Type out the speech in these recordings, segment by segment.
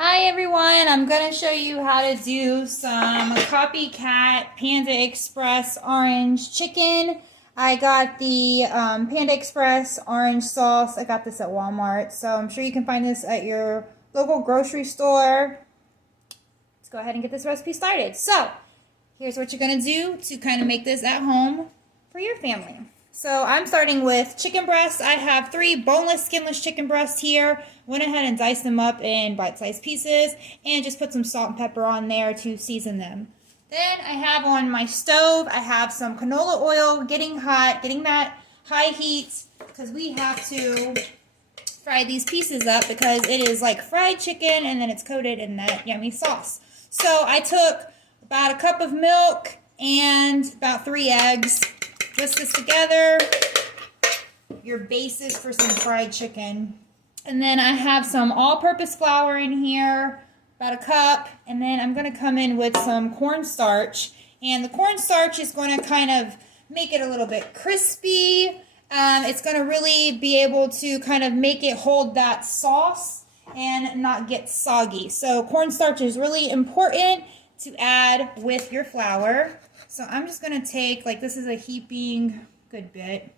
Hi everyone, I'm going to show you how to do some Copycat Panda Express orange chicken. I got the Panda Express orange sauce. I got this at Walmart, so I'm sure you can find this at your local grocery store. Let's go ahead and get this recipe started. So, here's what you're going to do to kind of make this at home for your family. So I'm starting with chicken breasts. I have 3 boneless, skinless chicken breasts here. Went ahead and diced them up in bite-sized pieces and just put some salt and pepper on there to season them. Then I have on my stove, I have some canola oil getting hot, getting that high heat because we have to fry these pieces up because it is like fried chicken and then it's coated in that yummy sauce. So I took about a cup of milk and about 3 eggs. Whisk this together, your basis for some fried chicken. And then I have some all-purpose flour in here, about a cup. And then I'm going to come in with some cornstarch. And the cornstarch is going to kind of make it a little bit crispy. It's going to really be able to kind of make it hold that sauce and not get soggy. So cornstarch is really important to add with your flour. So I'm just going to take, like, this is a heaping good bit.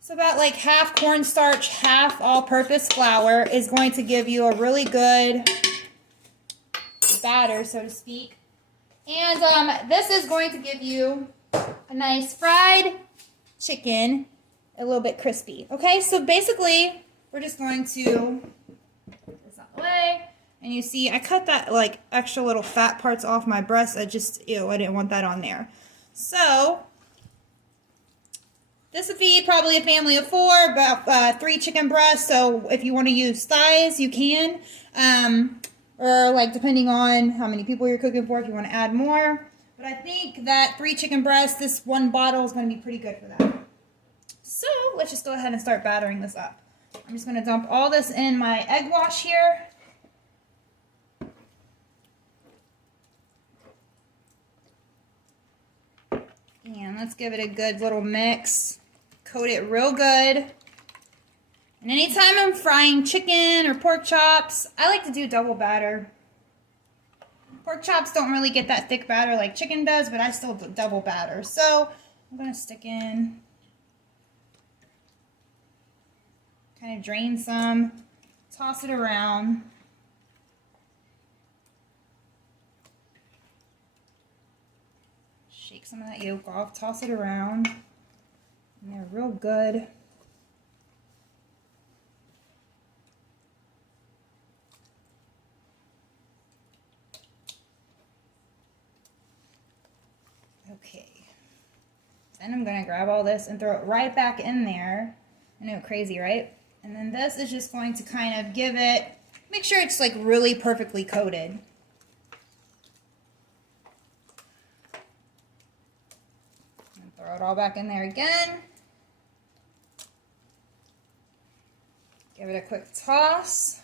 So about like half cornstarch, half all-purpose flour is going to give you a really good batter, so to speak. And this is going to give you a nice fried chicken, a little bit crispy. Okay, so basically we're just going to put this out of the way. And you see, I cut that, like, extra little fat parts off my breast. I didn't want that on there. So, this would feed probably a family of 4, about 3 chicken breasts. So, if you want to use thighs, you can. Or, like, depending on how many people you're cooking for, if you want to add more. But I think that 3 chicken breasts, this 1 bottle is going to be pretty good for that. So, let's just go ahead and start battering this up. I'm just going to dump all this in my egg wash here. And let's give it a good little mix. Coat it real good. And anytime I'm frying chicken or pork chops, I like to do double batter. Pork chops don't really get that thick batter like chicken does, but I still do double batter. So I'm going to stick in, kind of drain some, toss it around. Shake some of that yolk off, toss it around, and they're real good. Okay, then I'm going to grab all this and throw it right back in there. I know, crazy, right? And then this is just going to kind of give it, make sure it's like really perfectly coated. Throw it all back in there again. Give it a quick toss.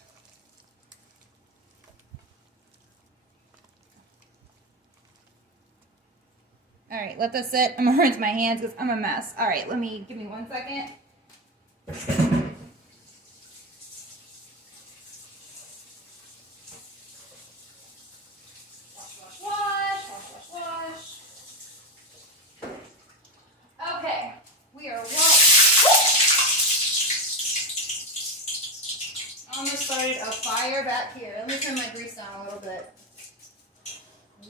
All right, let this sit. I'm gonna rinse my hands because I'm a mess. All right, give me 1 second. Okay, we are almost started a fire back here. Let me turn my grease down a little bit.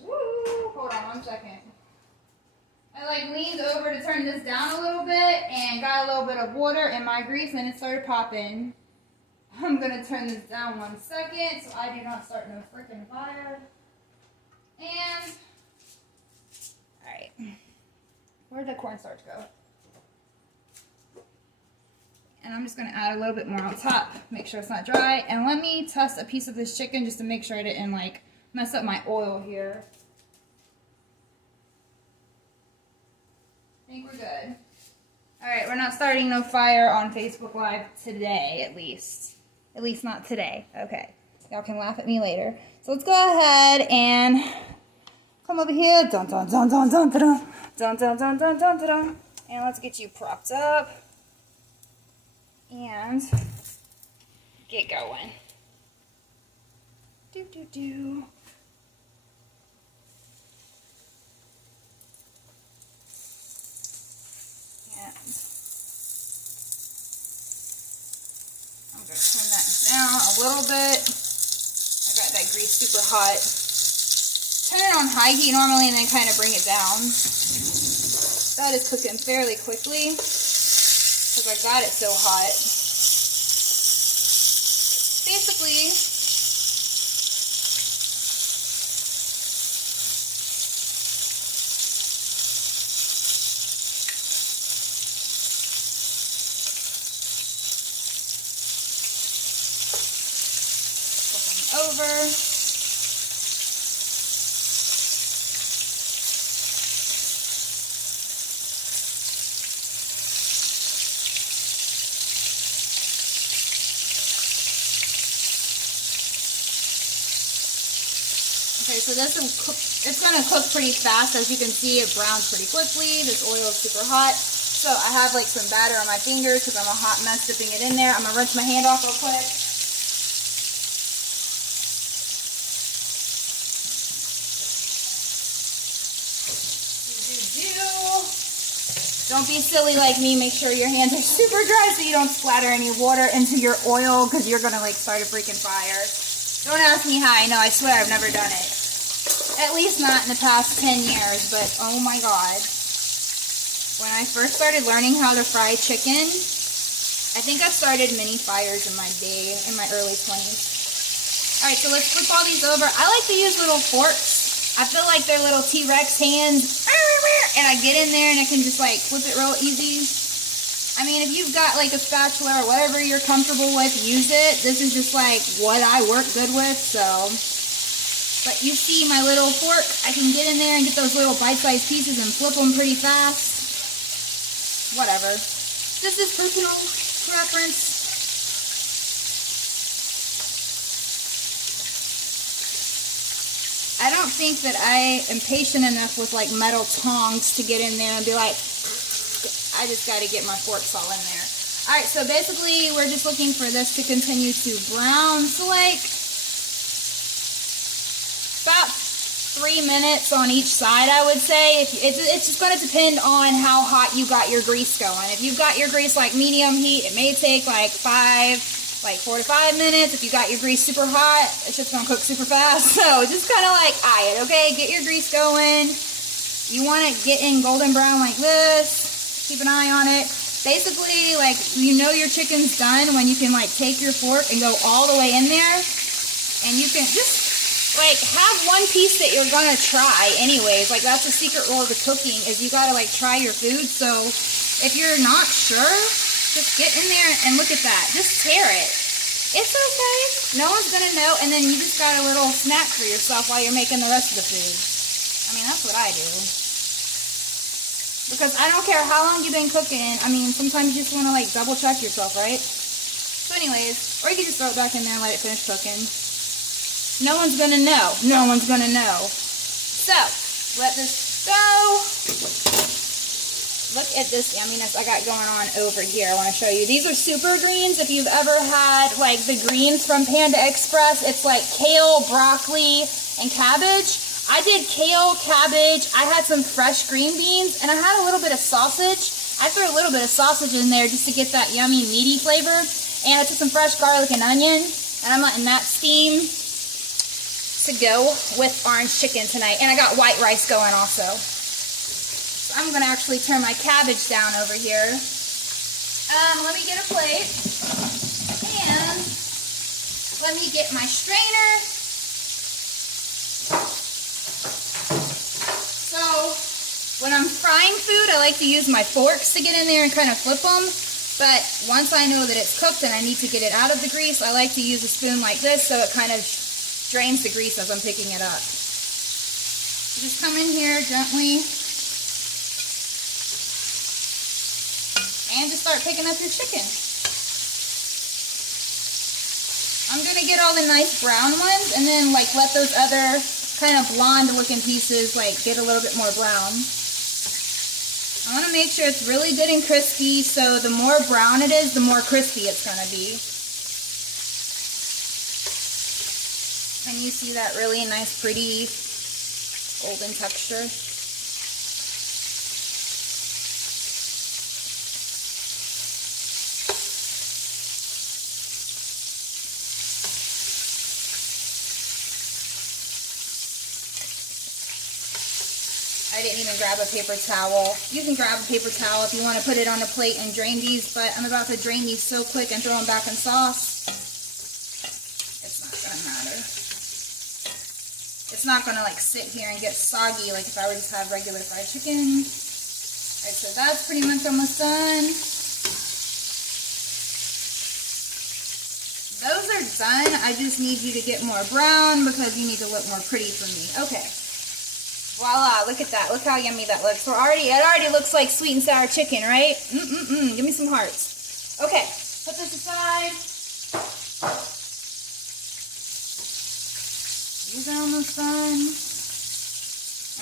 Woo! Hold on 1 second. I like leaned over to turn this down a little bit and got a little bit of water in my grease and it started popping. I'm gonna turn this down 1 second so I do not start no freaking fire. And alright. Where'd the cornstarch go? And I'm just going to add a little bit more on top. Make sure it's not dry. And let me test a piece of this chicken just to make sure I didn't like mess up my oil here. I think we're good. Alright, we're not starting no fire on Facebook Live today, at least. At least not today. Okay. Y'all can laugh at me later. So let's go ahead and come over here. Dun dun dun dun dun dun dun. Dun dun dun dun dun dun. And let's get you propped up. And get going. Do. And I'm going to turn that down a little bit. I got that grease super hot. Turn it on high heat normally and then kind of bring it down. That is cooking fairly quickly because I got it so hot. Basically, over. Okay, so this is it's going to cook pretty fast. As you can see, it browns pretty quickly. This oil is super hot. So I have like some batter on my fingers because I'm a hot mess dipping it in there. I'm going to rinse my hand off real quick. Don't be silly like me. Make sure your hands are super dry so you don't splatter any water into your oil because you're going to like start a freaking fire. Don't ask me how I know. I swear I've never done it. At least not in the past 10 years, but oh my god. When I first started learning how to fry chicken, I think I started mini fires in my day, in my early 20s. Alright, so let's flip all these over. I like to use little forks. I feel like they're little T-Rex hands. And I get in there and I can just like flip it real easy. I mean, if you've got like a spatula or whatever you're comfortable with, use it. This is just like what I work good with, so. But you see my little fork, I can get in there and get those little bite-sized pieces and flip them pretty fast. Whatever. This is personal preference. I don't think that I am patient enough with like metal tongs to get in there and be like, I just got to get my forks all in there. Alright, so basically we're just looking for this to continue to brown. So like about 3 minutes on each side, I would say. It's just going to depend on how hot you got your grease going. If you've got your grease like medium heat, it may take like 4 to 5 minutes. If you got your grease super hot, it's just going to cook super fast. So just kind of like eye it, okay? Get your grease going. You want it getting golden brown like this. Keep an eye on it. Basically, like, you know your chicken's done when you can like take your fork and go all the way in there. And you can just like have one piece that you're going to try anyways. Like that's the secret rule of the cooking is you got to like try your food. So if you're not sure, just get in there and look at that. Just tear it. It's okay. No one's going to know. And then you just got a little snack for yourself while you're making the rest of the food. I mean, that's what I do. Because I don't care how long you've been cooking. I mean, sometimes you just want to like double check yourself, right? So anyways, or you can just throw it back in there and let it finish cooking. No one's going to know. No one's going to know. So, let this go. Look at this yumminess I got going on over here. I want to show you. These are super greens. If you've ever had like the greens from Panda Express, it's like kale, broccoli, and cabbage. I did kale, cabbage. I had some fresh green beans, and I had a little bit of sausage. I threw a little bit of sausage in there just to get that yummy, meaty flavor. And I took some fresh garlic and onion, and I'm letting that steam to go with orange chicken tonight. And I got white rice going also. I'm going to actually turn my cabbage down over here. Let me get a plate. And let me get my strainer. So, when I'm frying food, I like to use my forks to get in there and kind of flip them. But once I know that it's cooked and I need to get it out of the grease, I like to use a spoon like this so it kind of drains the grease as I'm picking it up. Just come in here gently. And just start picking up your chicken. I'm going to get all the nice brown ones and then like let those other kind of blonde looking pieces like get a little bit more brown. I want to make sure it's really good and crispy, so the more brown it is, the more crispy it's going to be. And you see that really nice, pretty golden texture. I didn't even grab a paper towel. You can grab a paper towel if you want to put it on a plate and drain these, but I'm about to drain these so quick and throw them back in sauce. It's not going to matter. It's not going to like sit here and get soggy like if I were just to have regular fried chicken. Alright, so that's pretty much almost done. Those are done. I just need you to get more brown because you need to look more pretty for me. Okay. Voila, look at that. Look how yummy that looks. It already looks like sweet and sour chicken, right? Give me some hearts. Okay, put this aside. These are almost done.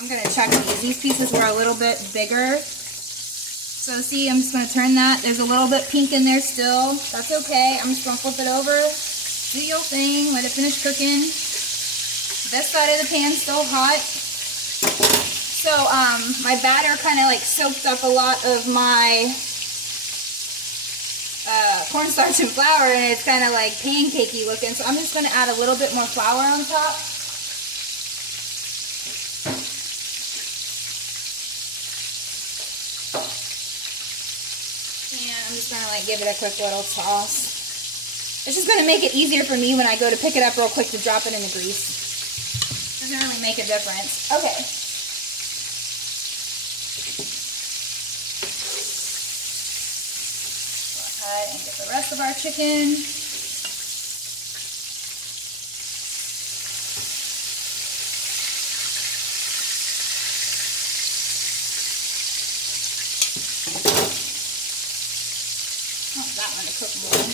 I'm going to check these. These pieces were a little bit bigger. So see, I'm just going to turn that. There's a little bit pink in there still. That's okay. I'm just going to flip it over. Do your thing. Let it finish cooking. This side of the pan's still hot. So, my batter kind of like soaked up a lot of my cornstarch and flour, and it's kind of like pancakey looking. So I'm just going to add a little bit more flour on top. And I'm just going to like give it a quick little toss. It's just going to make it easier for me when I go to pick it up real quick to drop it in the grease. Doesn't really make a difference. Okay. And get the rest of our chicken. I want that one to cook more.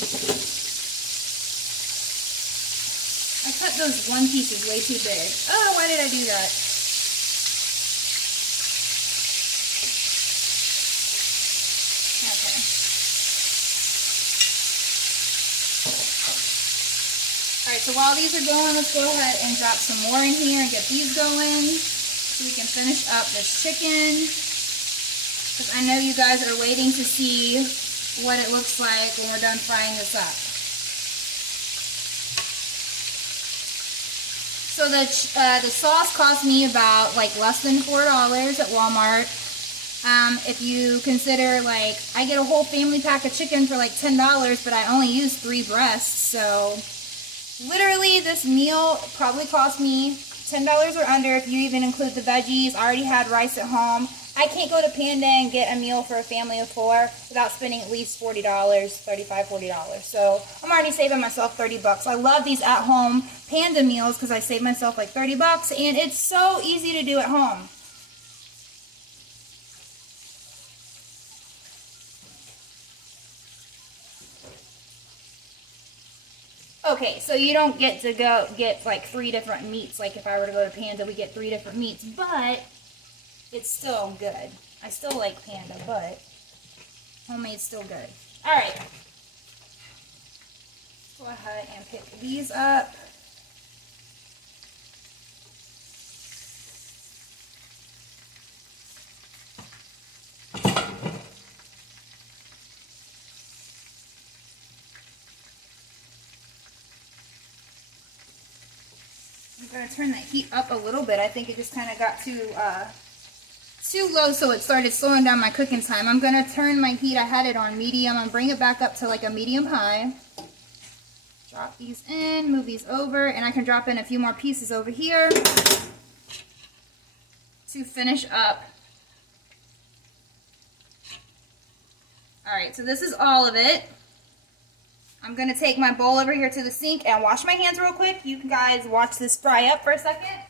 I cut those one pieces way too big. Oh, why did I do that? Alright, so while these are going, let's go ahead and drop some more in here and get these going so we can finish up this chicken. Because I know you guys are waiting to see what it looks like when we're done frying this up. So the sauce cost me about like less than $4 at Walmart. If you consider, like, I get a whole family pack of chicken for like $10, but I only use 3 breasts, so literally this meal probably cost me $10 or under if you even include the veggies. I already had rice at home. I can't go to Panda and get a meal for a family of 4 without spending at least $40, $35, $40. So I'm already saving myself 30 bucks. I love these at-home Panda meals because I save myself like 30 bucks, and it's so easy to do at home. Okay, so you don't get to get like 3 different meats. Like if I were to go to Panda, we get 3 different meats, but it's still good. I still like Panda, but homemade's still good. All right, go ahead and pick these up. I'm going to turn that heat up a little bit. I think it just kind of got too low, so it started slowing down my cooking time. I'm going to turn my heat. I had it on medium. I'm bring it back up to like a medium high. Drop these in, move these over, and I can drop in a few more pieces over here to finish up. Alright, so this is all of it. I'm going to take my bowl over here to the sink and wash my hands real quick. You guys watch this fry up for a second.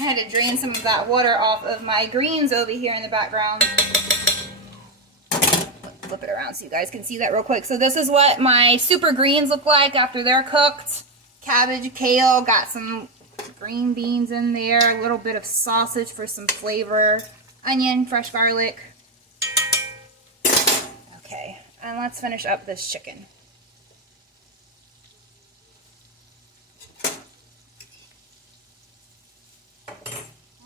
had to drain some of that water off of my greens over here in the background. Flip it around so you guys can see that real quick. So this is what my super greens look like after they're cooked. Cabbage, kale, got some green beans in there, a little bit of sausage for some flavor, onion, fresh garlic. Okay, and let's finish up this chicken.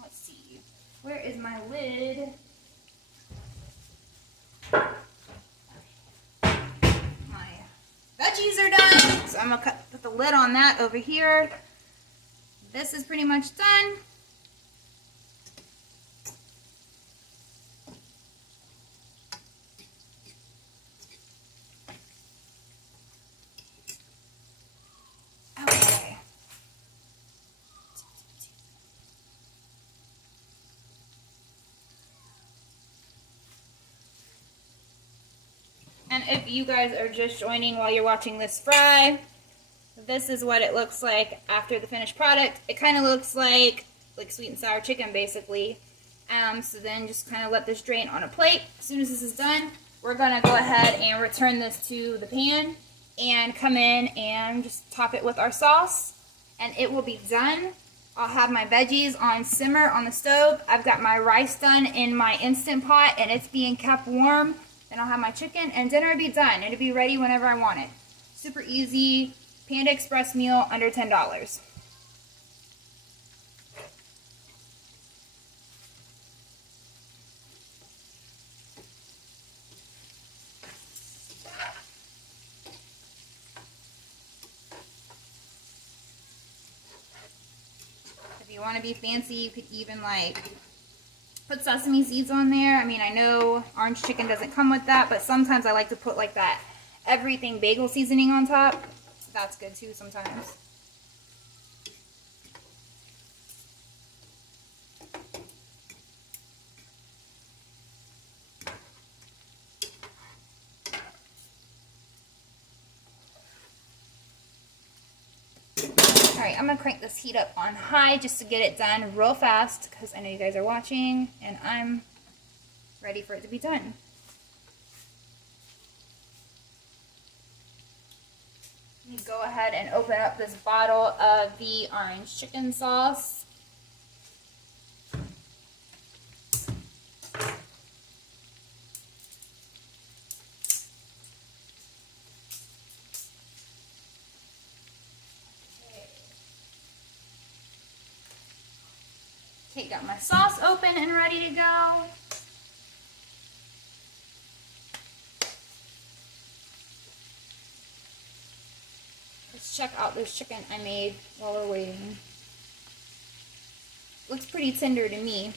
Let's see, where is my lid? Veggies are done, so I'm going to put the lid on that over here. This is pretty much done. Okay. And if you guys are just joining while you're watching this fry, this is what it looks like after the finished product. It kind of looks like sweet and sour chicken, basically. So then just kind of let this drain on a plate. As soon as this is done, we're going to go ahead and return this to the pan and come in and just top it with our sauce. And it will be done. I'll have my veggies on simmer on the stove. I've got my rice done in my Instant Pot, and it's being kept warm. Then I'll have my chicken, and dinner will be done. It'll be ready whenever I want it. Super easy, Panda Express meal under $10. If you want to be fancy, you could even put sesame seeds on there. I mean, I know orange chicken doesn't come with that, but sometimes I like to put that everything bagel seasoning on top. That's good too sometimes. Alright, I'm going to crank this heat up on high just to get it done real fast because I know you guys are watching and I'm ready for it to be done. Let me go ahead and open up this bottle of the orange chicken sauce. Okay, got my sauce open and ready to go. Let's check out this chicken I made while we're waiting. Looks pretty tender to me.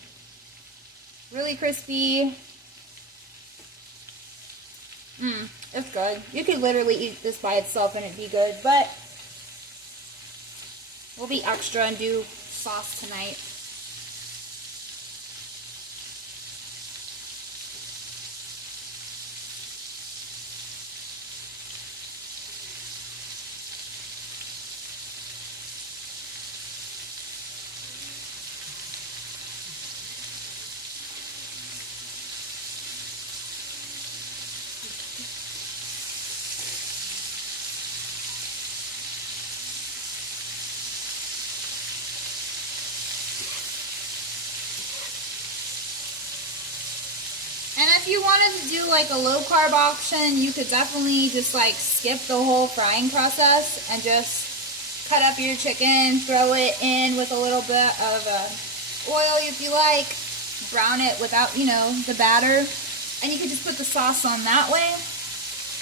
Really crispy. It's good. You could literally eat this by itself and it'd be good, but we'll be extra and do sauce tonight. And if you wanted to do a low carb option, you could definitely just skip the whole frying process and just cut up your chicken, throw it in with a little bit of oil if you like, brown it without, the batter, and you could just put the sauce on that way.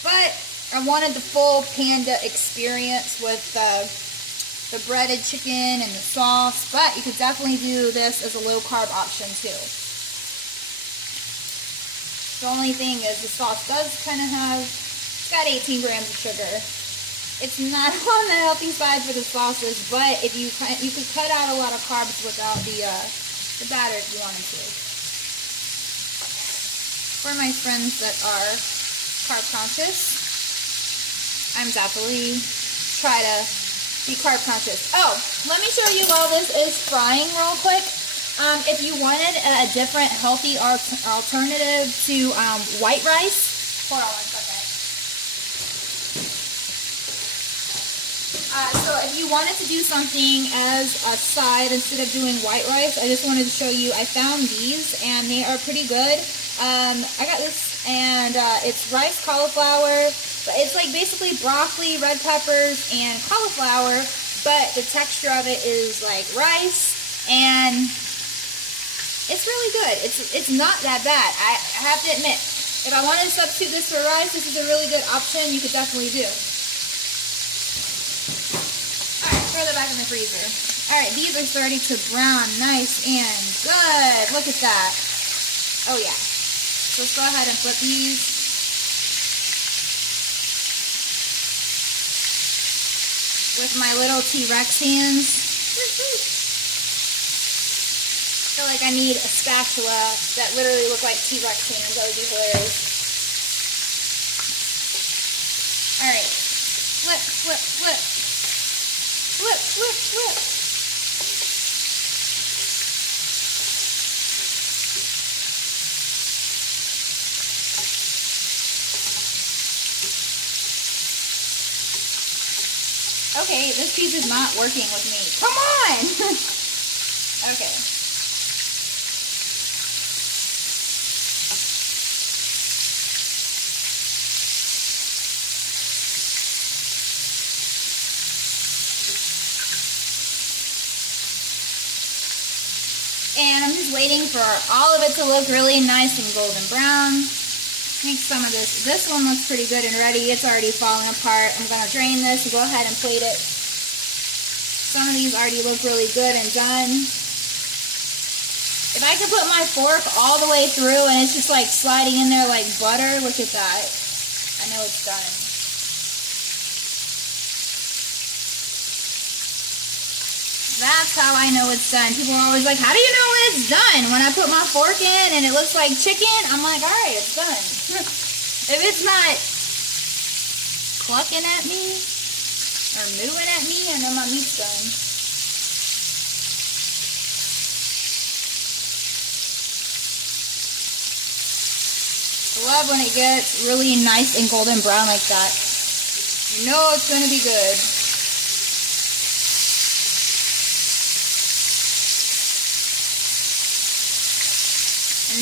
But I wanted the full Panda experience with the breaded chicken and the sauce, but you could definitely do this as a low carb option too. The only thing is the sauce does kind of it's got 18 grams of sugar. It's not on the healthy side for the sauces, but if you could cut out a lot of carbs without the batter if you wanted to. For my friends that are carb conscious, I'm definitely try to be carb conscious. Oh, let me show you while this is frying real quick. If you wanted a different healthy alternative to white rice, hold on one second. So if you wanted to do something as a side instead of doing white rice, I just wanted to show you, I found these and they are pretty good. I got this and it's rice cauliflower, but it's like basically broccoli, red peppers, and cauliflower, but the texture of it is like rice and it's really good. It's not that bad. I have to admit, if I wanted to substitute this for rice, this is a really good option you could definitely do. Throw that back in the freezer. Alright, these are starting to brown nice and good. Look at that. Oh yeah. So let's go ahead and flip these. With my little T-Rex hands. I feel like I need a spatula that literally look like T-Rex hands. That would be hilarious. Alright. Flip, flip, flip. Flip, flip, flip. Okay, this piece is not working with me. Come on! Okay. And I'm just waiting for all of it to look really nice and golden brown. Make some of this. This one looks pretty good and ready. It's already falling apart. I'm going to drain this and go ahead and plate it. Some of these already look really good and done. If I could put my fork all the way through and it's just like sliding in there like butter, look at that. I know it's done. That's how I know it's done. People are always like, how do you know it's done? When I put my fork in and it looks like chicken, I'm like, alright, it's done. If it's not clucking at me or mooing at me, I know my meat's done. I love when it gets really nice and golden brown like that. You know it's going to be good.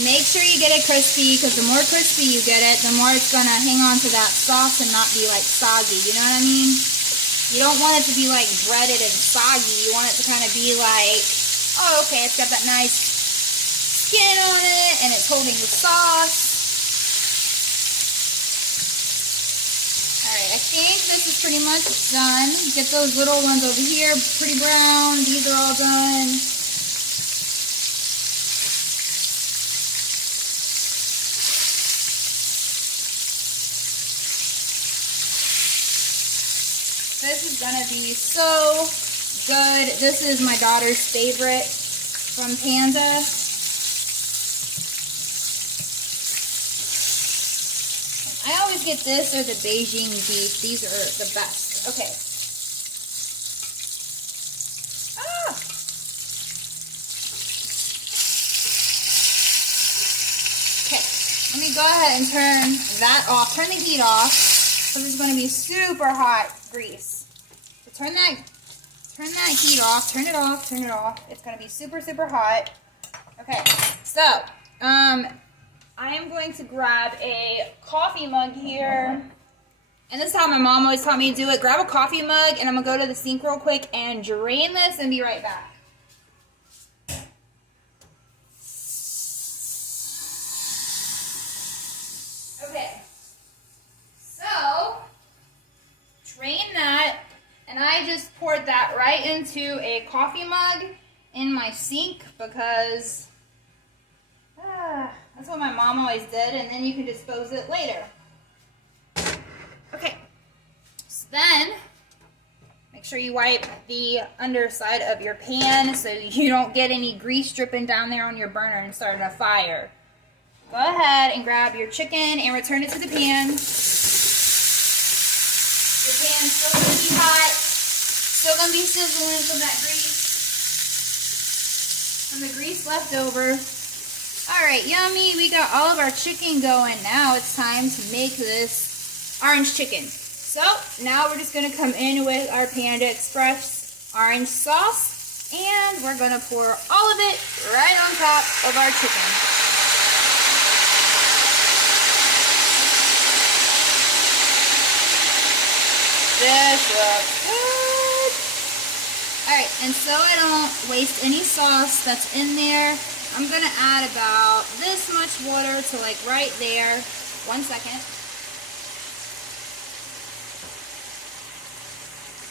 Make sure you get it crispy, because the more crispy you get it, the more it's going to hang on to that sauce and not be like soggy, you know what I mean? You don't want it to be like breaded and soggy. You want it to kind of be like, oh, okay, it's got that nice skin on it and it's holding the sauce. Alright, I think this is pretty much done. Get those little ones over here pretty brown. These are all done. This is gonna be so good. This is my daughter's favorite from Panda. I always get this or the Beijing beef. These are the best. Okay. Ah! Okay. Let me go ahead and turn that off. Turn the heat off. So this is going to be super hot grease. So turn that heat off. Turn it off. Turn it off. It's going to be super, super hot. Okay. So, I am going to grab a coffee mug here. And this is how my mom always taught me to do it. Grab a coffee mug, and I'm going to go to the sink real quick and drain this and be right back. Okay. So, drain that, and I just poured that right into a coffee mug in my sink because that's what my mom always did, and then you can dispose it later. Okay, so then make sure you wipe the underside of your pan so you don't get any grease dripping down there on your burner and starting a fire. Go ahead and grab your chicken and return it to the pan. Your pan's still going to be hot. Still gonna be sizzling from that grease. From the grease left over. Alright, yummy. We got all of our chicken going. Now it's time to make this orange chicken. So, now we're just gonna come in with our Panda Express orange sauce. And we're gonna pour all of it right on top of our chicken. This looks good. Alright, and so I don't waste any sauce that's in there, I'm going to add about this much water to like right there. 1 second.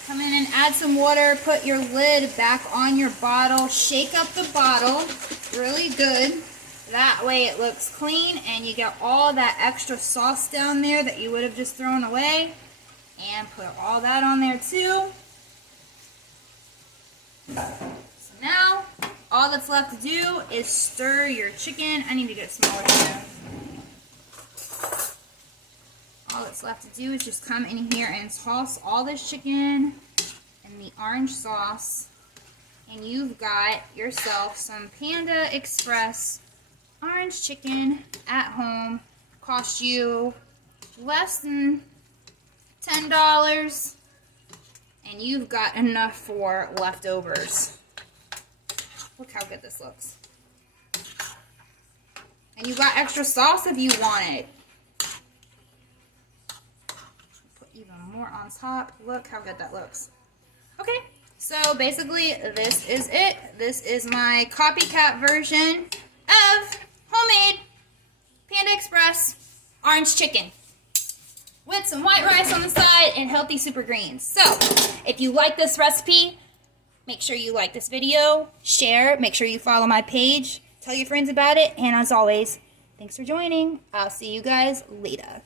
Come in and add some water. Put your lid back on your bottle. Shake up the bottle really good. That way it looks clean and you get all that extra sauce down there that you would have just thrown away. And put all that on there too. So now, all that's left to do is stir your chicken. I need to get a smaller spoon. All that's left to do is just come in here and toss all this chicken in the orange sauce. And you've got yourself some Panda Express orange chicken at home. Cost you less than $10. And you've got enough for leftovers. Look how good this looks. And you got extra sauce if you want it. Put even more on top. Look how good that looks. Okay, so basically this is it. This is my copycat version of homemade Panda Express orange chicken with some white rice on the side and healthy super greens. So, if you like this recipe, make sure you like this video, share, make sure you follow my page, tell your friends about it, and as always, thanks for joining. I'll see you guys later.